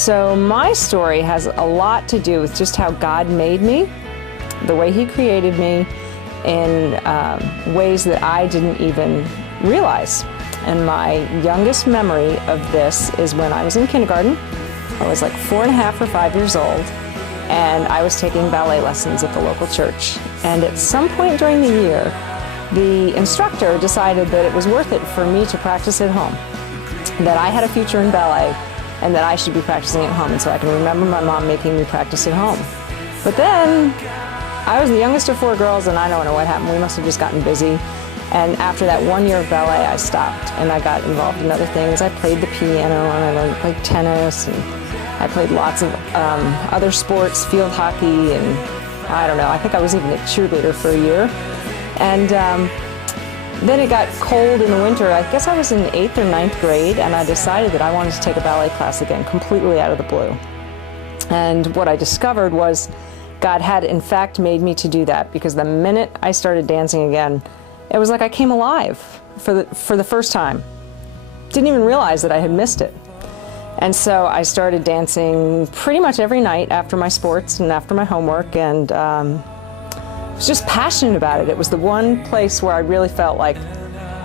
So my story has a lot to do with just how God made me, the way He created me, in ways that I didn't even realize. And my youngest memory of this is when I was in kindergarten. I was like 4.5 or 5 years old, and I was taking ballet lessons at the local church. And at some point during the year, the instructor decided that it was worth it for me to practice at home, that I had a future in ballet, and that I should be practicing at home. And so I can remember my mom making me practice at home. But then, I was the youngest of 4 girls, and I don't know what happened. We must have just gotten busy. And after that 1 year of ballet, I stopped, and I got involved in other things. I played the piano, and I learned to play tennis, and I played lots of other sports, field hockey, and I don't know, I think I was even a cheerleader for a year. And then it got cold in the winter. I guess I was in 8th or 9th grade, and I decided that I wanted to take a ballet class again, completely out of the blue. And what I discovered was God had, in fact, made me to do that, because the minute I started dancing again, it was like I came alive for the first time. Didn't even realize that I had missed it. And so I started dancing pretty much every night after my sports and after my homework, and was just passionate about it. It was the one place where I really felt like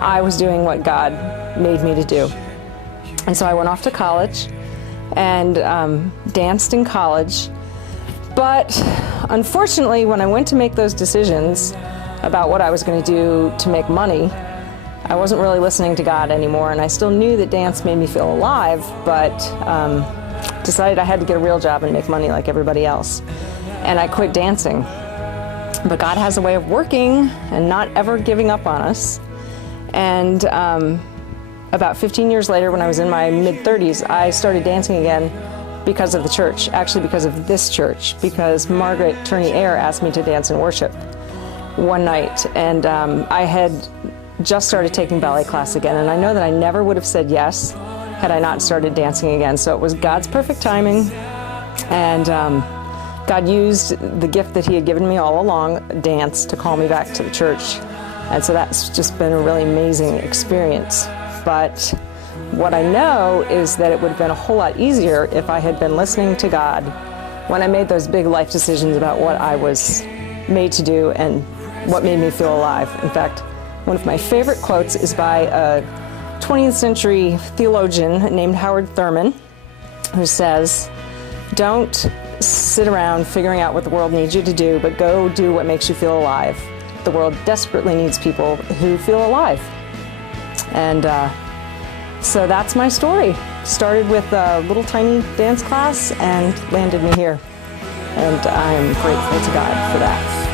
I was doing what God made me to do. And so I went off to college and danced in college. But unfortunately, when I went to make those decisions about what I was going to do to make money, I wasn't really listening to God anymore, and I still knew that dance made me feel alive, but decided I had to get a real job and make money like everybody else. And I quit dancing. But God has a way of working and not ever giving up on us. And about 15 years later, when I was in my mid-30s, I started dancing again because of the church, actually because of this church, because Margaret Turney-Eyre asked me to dance in worship one night. And I had just started taking ballet class again, and I know that I never would have said yes had I not started dancing again. So it was God's perfect timing, and God used the gift that He had given me all along, dance, to call me back to the church. And so that's just been a really amazing experience. But what I know is that it would have been a whole lot easier if I had been listening to God when I made those big life decisions about what I was made to do and what made me feel alive. In fact, one of my favorite quotes is by a 20th century theologian named Howard Thurman, who says, "Don't sit around figuring out what the world needs you to do, but go do what makes you feel alive. The world desperately needs people who feel alive." And so that's my story. Started with a little tiny dance class and landed me here. And I'm grateful to God for that.